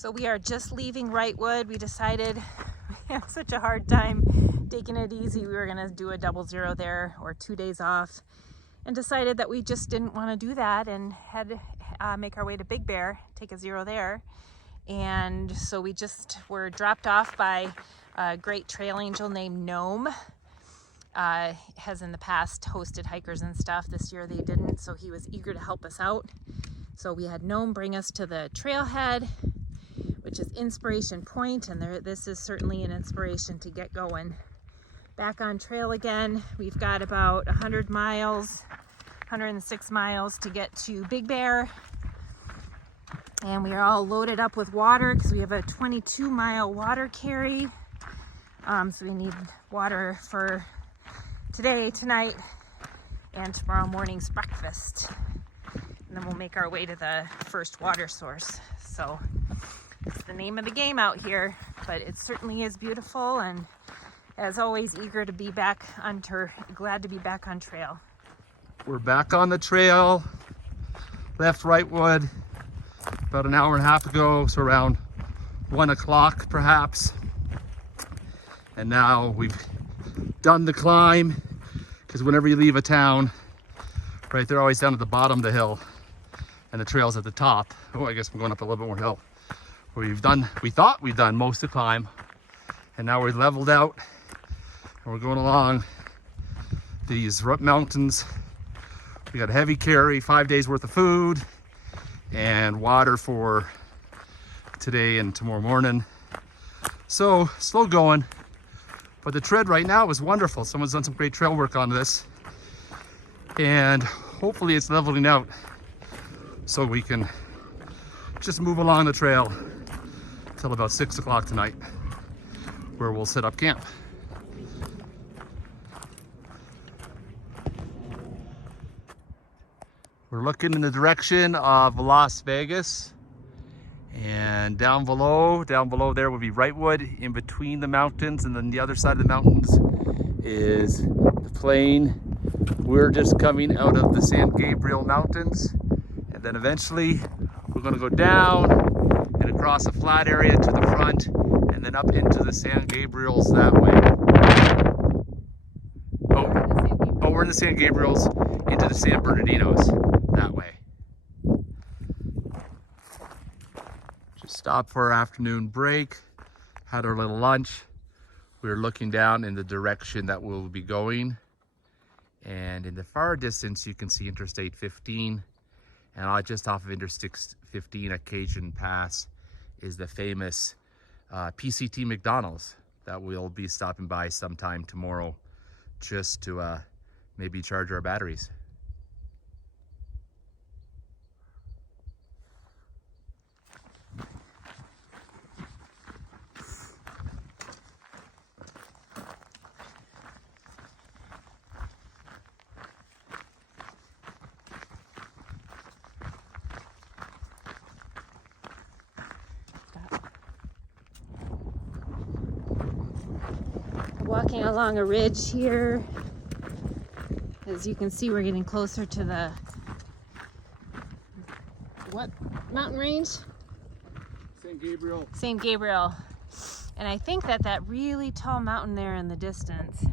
So we are just leaving Wrightwood. We decided we had such a hard time taking it easy. We were gonna do a 00 there or 2 days off, and decided that we just didn't want to do that and had make our way to Big Bear, take a 0 there. And so we just were dropped off by a great trail angel named Gnome. Has in the past hosted hikers and stuff. This year they didn't, so he was eager to help us out. So we had Gnome bring us to the trailhead, which is Inspiration Point, and this is certainly an inspiration to get going. Back on trail again. We've got about 100 miles, 106 miles to get to Big Bear. And we are all loaded up with water because we have a 22-mile water carry. So we need water for today, tonight, and tomorrow morning's breakfast. And then we'll make our way to the first water source. So it's the name of the game out here, but it certainly is beautiful, and as always, eager to be back on glad to be back on trail. We're back on the trail, left Wrightwood about an hour and a half ago, so around 1 o'clock perhaps. And now we've done the climb, because whenever you leave a town, right, they're always down at the bottom of the hill and the trail's at the top. Oh, I guess I'm going up a little bit more hill. We thought we'd done most of the climb, and now we're leveled out and we're going along these mountains. We got a heavy carry, 5 days worth of food and water for today and tomorrow morning. So slow going, but the tread right now is wonderful. Someone's done some great trail work on this, and hopefully it's leveling out so we can just move along the trail till about 6 o'clock tonight, where we'll set up camp. We're looking in the direction of Las Vegas, and down below there will be Wrightwood. In between the mountains, and then the other side of the mountains is the plain. We're just coming out of the San Gabriel Mountains, and then eventually we're going to go down and across a flat area to the front, and then up into the San Gabriels that way. Oh, we're in the San Gabriels, into the San Bernardinos that way. Just stopped for our afternoon break, had our little lunch. We were looking down in the direction that we'll be going, and in the far distance you can see Interstate 15, and just off of Interstate 15 at Cajun Pass is the famous PCT McDonald's that we'll be stopping by sometime tomorrow, just to maybe charge our batteries. Walking along a ridge here. As you can see, we're getting closer to the what mountain range? St. Gabriel. St. Gabriel. And I think that really tall mountain there in the distance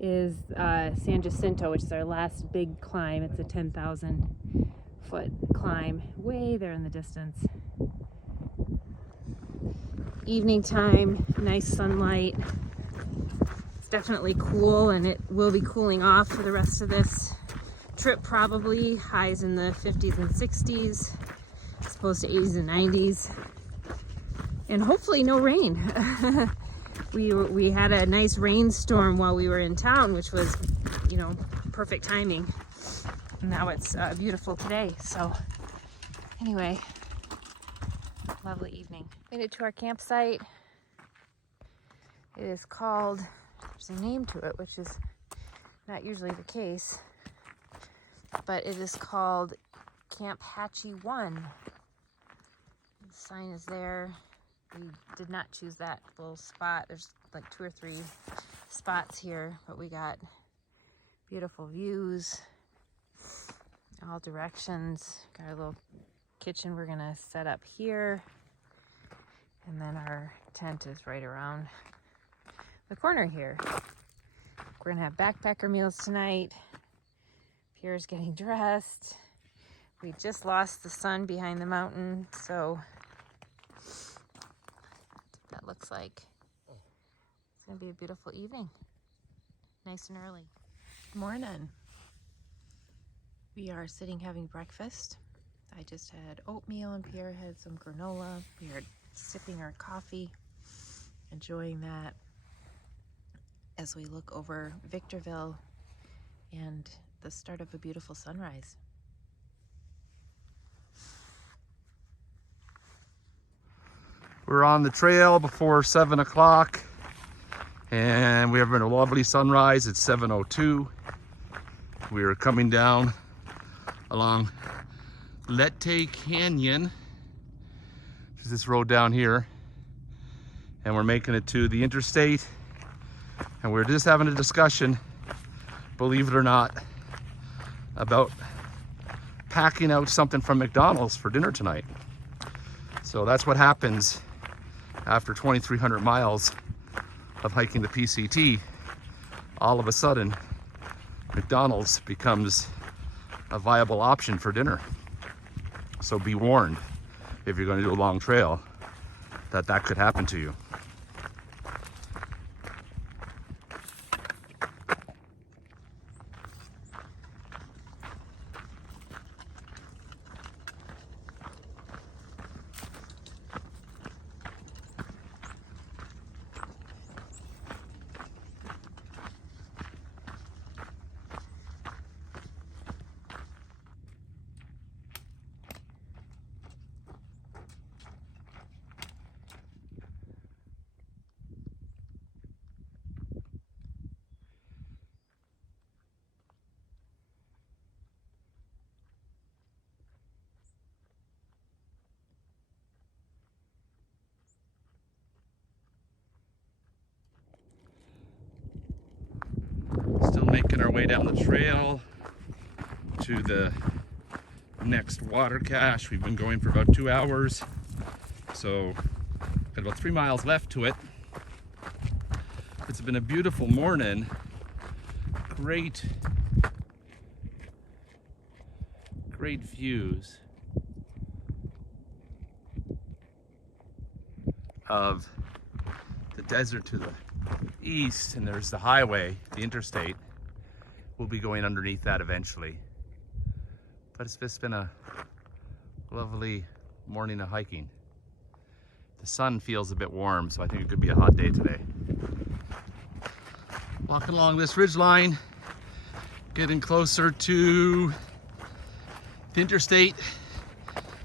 is San Jacinto, which is our last big climb. It's a 10,000 foot climb way there in the distance. Evening time, nice sunlight. It's definitely cool, and it will be cooling off for the rest of this trip probably. Highs in the 50s and 60s, as opposed to 80s and 90s. And hopefully no rain. We had a nice rainstorm while we were in town, which was, perfect timing. And now it's beautiful today. So anyway, lovely evening. Made it to our campsite. It is called, there's a name to it, which is not usually the case, but it is called Camp Hachi 1. The sign is there. We did not choose that little spot. There's like 2 or 3 spots here, but we got beautiful views, all directions. Got a little kitchen we're gonna set up here. And then our tent is right around the corner here. We're gonna have backpacker meals tonight. Pierre's getting dressed. We just lost the sun behind the mountain, so that looks like it's gonna be a beautiful evening. Nice and early. Morning. We are sitting having breakfast. I just had oatmeal and Pierre had some granola. We are sipping our coffee, enjoying that as we look over Victorville and the start of a beautiful sunrise. We're on the trail before 7 o'clock and we have a lovely sunrise at 7:02. We are coming down along Lette Canyon, which is this road down here, and we're making it to the interstate, and we're just having a discussion, believe it or not, about packing out something from McDonald's for dinner tonight. So that's what happens after 2,300 miles of hiking the PCT. All of a sudden, McDonald's becomes a viable option for dinner. So be warned, if you're going to do a long trail, that could happen to you. Still making our way down the trail to the next water cache. We've been going for about 2 hours, so got about 3 miles left to it. It's been a beautiful morning. Great views of the desert to the east, and there's the highway, the interstate. We'll be going underneath that eventually. But it's just been a lovely morning of hiking. The sun feels a bit warm, so I think it could be a hot day today. Walking along this ridge line, getting closer to the interstate,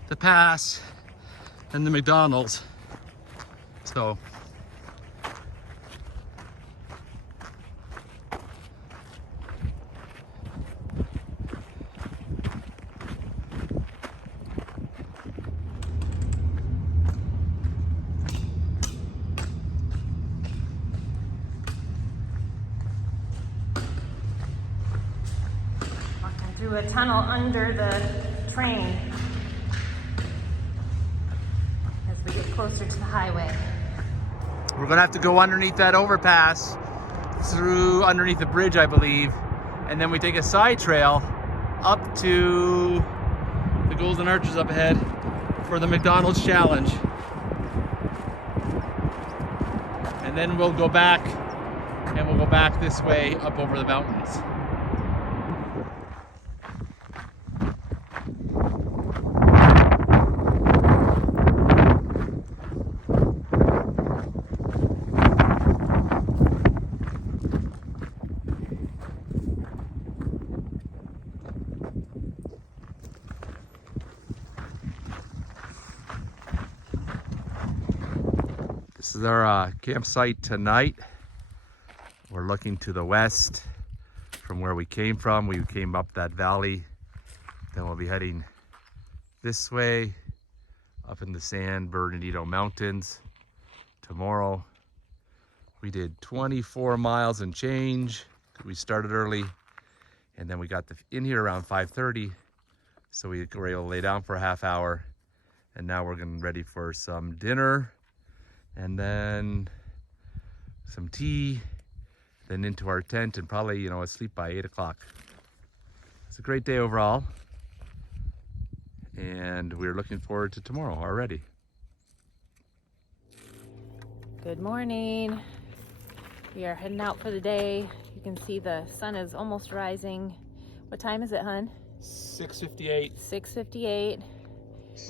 the pass, and the McDonald's. So through a tunnel under the train as we get closer to the highway. we're gonna have to go underneath that overpass, through underneath the bridge, I believe, and then we take a side trail up to the Golden Arches up ahead for the McDonald's challenge. And then we'll go back, and we'll go back this way up over the mountains. This is our campsite tonight. We're looking to the west from where we came from. We came up that valley. Then we'll be heading this way up in the San Bernardino Mountains tomorrow. We did 24 miles and change. We started early, and then we got in here around 5:30. So we were able to lay down for a half hour, and now we're getting ready for some dinner and then some tea, then into our tent and probably, you know, asleep by 8 o'clock. It's a great day overall, and we're looking forward to tomorrow already. Good morning. We are heading out for the day. You can see the sun is almost rising. What time is it, hun? 6:58. 6:58.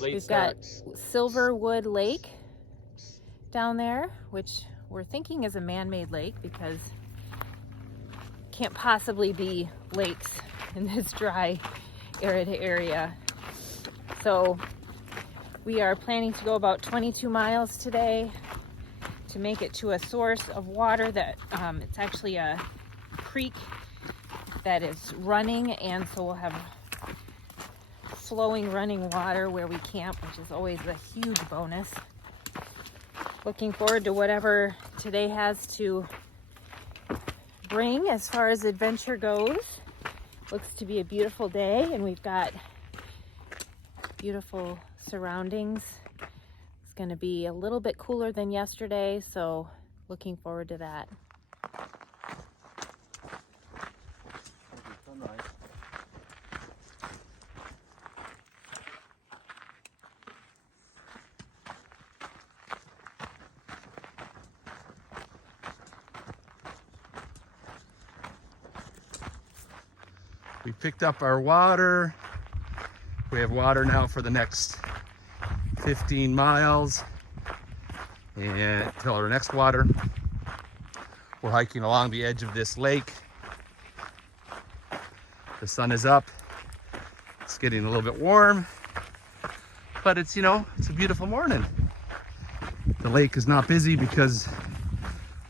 Late We've start. got Silverwood Lake down there, which we're thinking is a man-made lake because can't possibly be lakes in this dry, arid area. So we are planning to go about 22 miles today to make it to a source of water that it's actually a creek that is running, and so we'll have flowing running water where we camp, which is always a huge bonus. Looking forward to whatever today has to bring as far as adventure goes. Looks to be a beautiful day, and we've got beautiful surroundings. It's going to be a little bit cooler than yesterday, so looking forward to that. We picked up our water. We have water now for the next 15 miles and till our next water. We're hiking along the edge of this lake. The sun is up. It's getting a little bit warm, but it's, you know, it's a beautiful morning. The lake is not busy because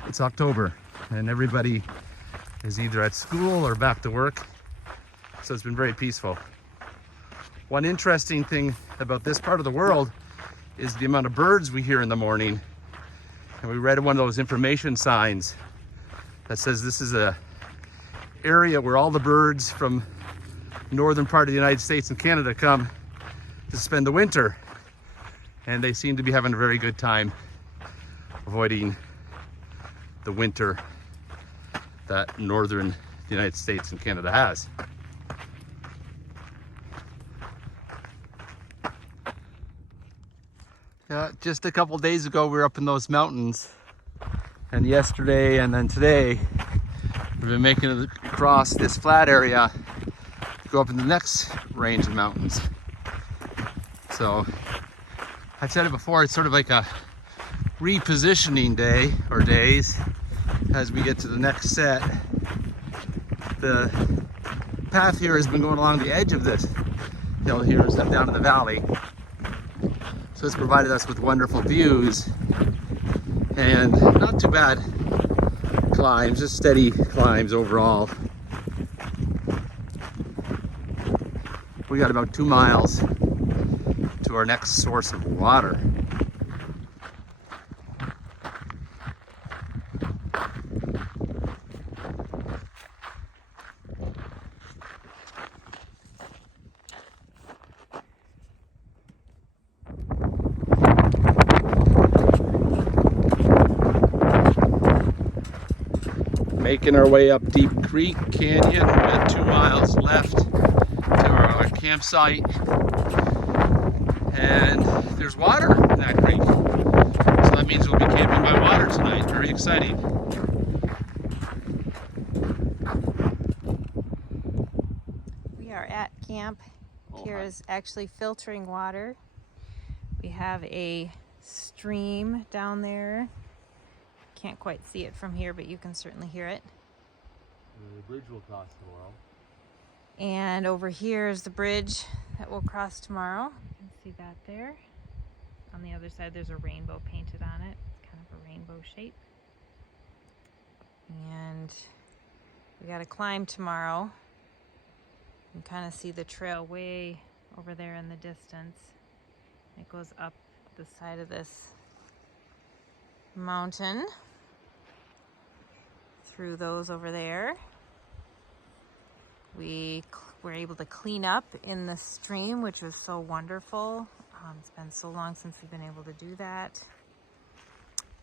it's October and everybody is either at school or back to work. So it's been very peaceful. One interesting thing about this part of the world is the amount of birds we hear in the morning. And we read one of those information signs that says this is a area where all the birds from northern part of the United States and Canada come to spend the winter. And they seem to be having a very good time avoiding the winter that northern United States and Canada has. Yeah, just a couple days ago we were up in those mountains, and yesterday and then today we've been making it across this flat area to go up in the next range of mountains. So I've said it before, it's sort of like a repositioning day or days as we get to the next set. The path here has been going along the edge of this hill here and stuff down in the valley. So it's provided us with wonderful views and not too bad climbs, just steady climbs overall. We got about 2 miles to our next source of water. Making our way up Deep Creek Canyon. We got 2 miles left to our campsite, and there's water in that creek, so that means we'll be camping by water tonight. Very exciting. We are at camp. Pierre is actually filtering water. We have a stream down there. Can't quite see it from here, but you can certainly hear it. The bridge will cross tomorrow. And over here is the bridge that we'll cross tomorrow. You can see that there. On the other side, there's a rainbow painted on it. It's kind of a rainbow shape. And we got to climb tomorrow. You can kind of see the trail way over there in the distance. It goes up the side of this mountain through those over there. We were able to clean up in the stream, which was so wonderful. It's been so long since we've been able to do that.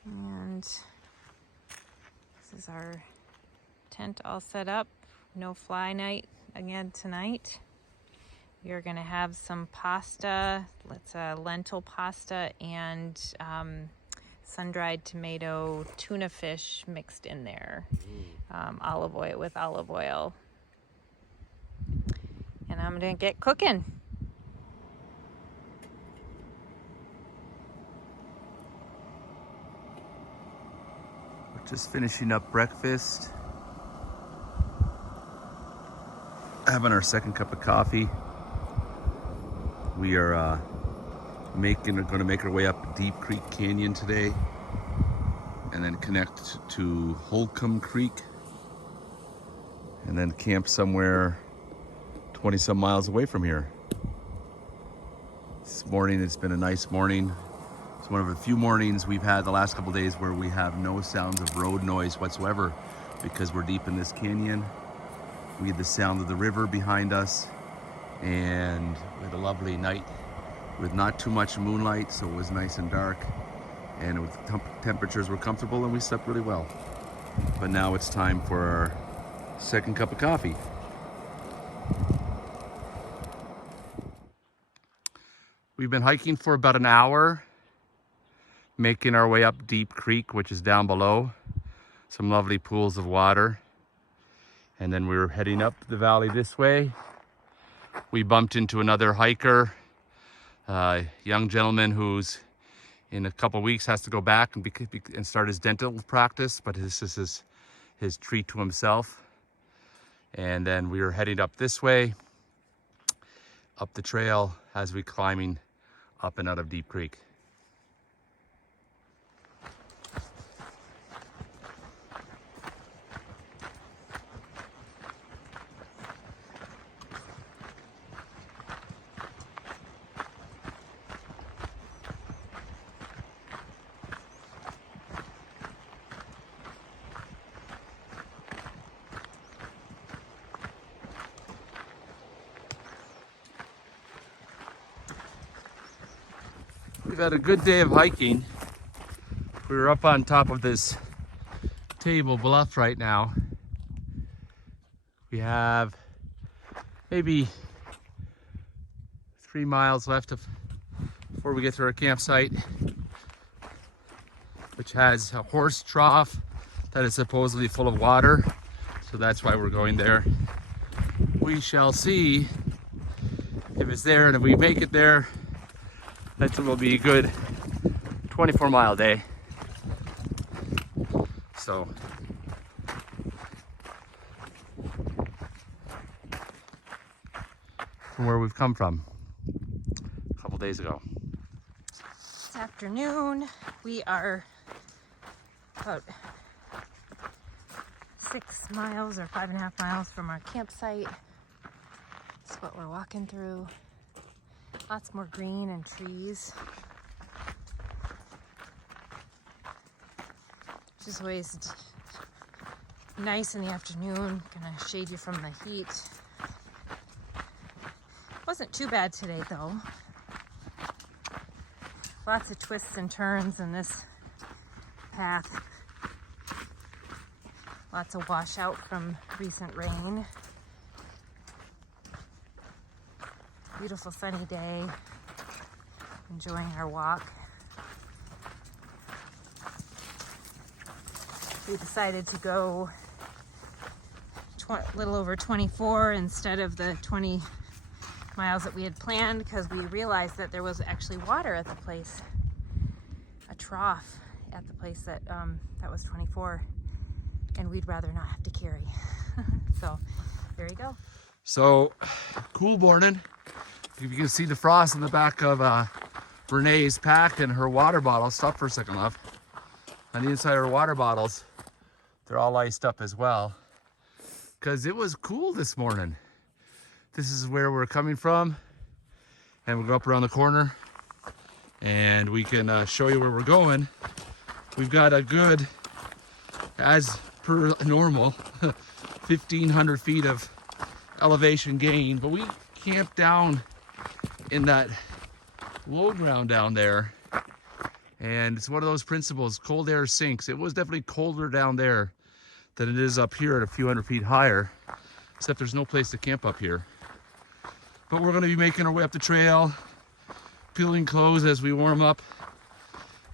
And this is our tent all set up. No fly night again tonight. We are going to have some pasta. It's a lentil pasta and sun-dried tomato tuna fish mixed in there. Olive oil with olive oil. And I'm going to get cooking. We're just finishing up breakfast. Having our second cup of coffee. We are going to make our way up Deep Creek Canyon today, and then connect to Holcomb Creek, and then camp somewhere 20 some miles away from here. This morning, it's been a nice morning. It's one of the few mornings we've had the last couple of days where we have no sounds of road noise whatsoever, because we're deep in this canyon. We had the sound of the river behind us, and we had a lovely night with not too much moonlight, so it was nice and dark, and temperatures were comfortable, and we slept really well. But now it's time for our second cup of coffee. We've been hiking for about an hour, making our way up Deep Creek, which is down below. Some lovely pools of water. And then we were heading up the valley this way. We bumped into another hiker, a young gentleman who's in a couple weeks has to go back and start his dental practice, but this is his treat to himself. And then we were heading up this way, up the trail as we're climbing up and out of Deep Creek. We've had a good day of hiking. We were up on top of this table bluff right now. We have maybe 3 miles left before we get to our campsite, which has a horse trough that is supposedly full of water. So that's why we're going there. We shall see if it's there, and if we make it there, that will be a good 24-mile day. So from where we've come from a couple days ago. This afternoon, we are about 6 miles or 5.5 miles from our campsite. That's what we're walking through. Lots more green and trees. Which is always nice in the afternoon, gonna shade you from the heat. Wasn't too bad today though. Lots of twists and turns in this path. Lots of washout from recent rain. Beautiful sunny day. Enjoying our walk. We decided to go a little over 24 instead of the 20 miles that we had planned, because we realized that there was actually water at the place, a trough at the place that was 24, and we'd rather not have to carry. So there you go. So cool morning. If you can see the frost in the back of Renee's pack and her water bottle. Stop for a second, love. On the inside of her water bottles, they're all iced up as well, because it was cool this morning. This is where we're coming from, and we'll go up around the corner and we can show you where we're going. We've got a good, as per normal, 1,500 feet of elevation gain, but we camped down in that low ground down there. And it's one of those principles, cold air sinks. It was definitely colder down there than it is up here at a few hundred feet higher, except there's no place to camp up here. But we're gonna be making our way up the trail, peeling clothes as we warm up,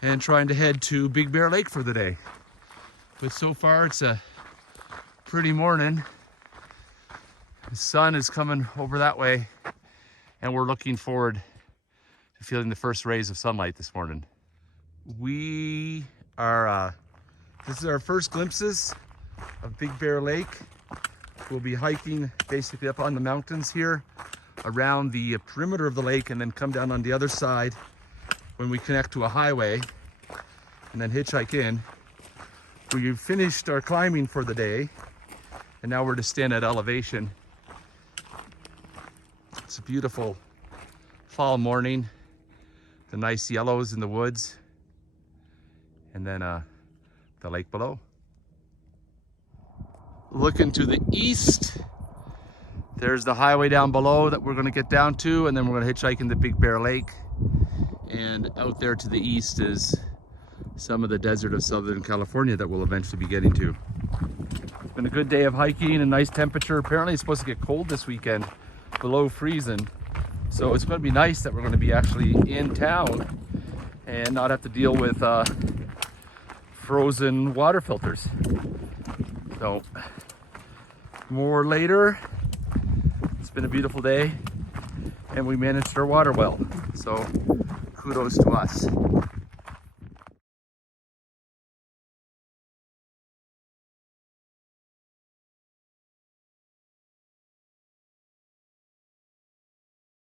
and trying to head to Big Bear Lake for the day. But so far it's a pretty morning. The sun is coming over that way, and we're looking forward to feeling the first rays of sunlight this morning. We are, this is our first glimpses of Big Bear Lake. We'll be hiking basically up on the mountains here around the perimeter of the lake, and then come down on the other side when we connect to a highway, and then hitchhike in. We've finished our climbing for the day, and now we're to stand at elevation. It's a beautiful fall morning, the nice yellows in the woods, and then the lake below. Looking to the east, there's the highway down below that we're going to get down to, and then we're going to hitchhike into Big Bear Lake. And out there to the east is some of the desert of Southern California that we'll eventually be getting to. It's been a good day of hiking, a nice temperature. Apparently it's supposed to get cold this weekend, below freezing. So it's going to be nice that we're going to be actually in town and not have to deal with frozen water filters. So more later. It's been a beautiful day, and we managed our water well, so kudos to us.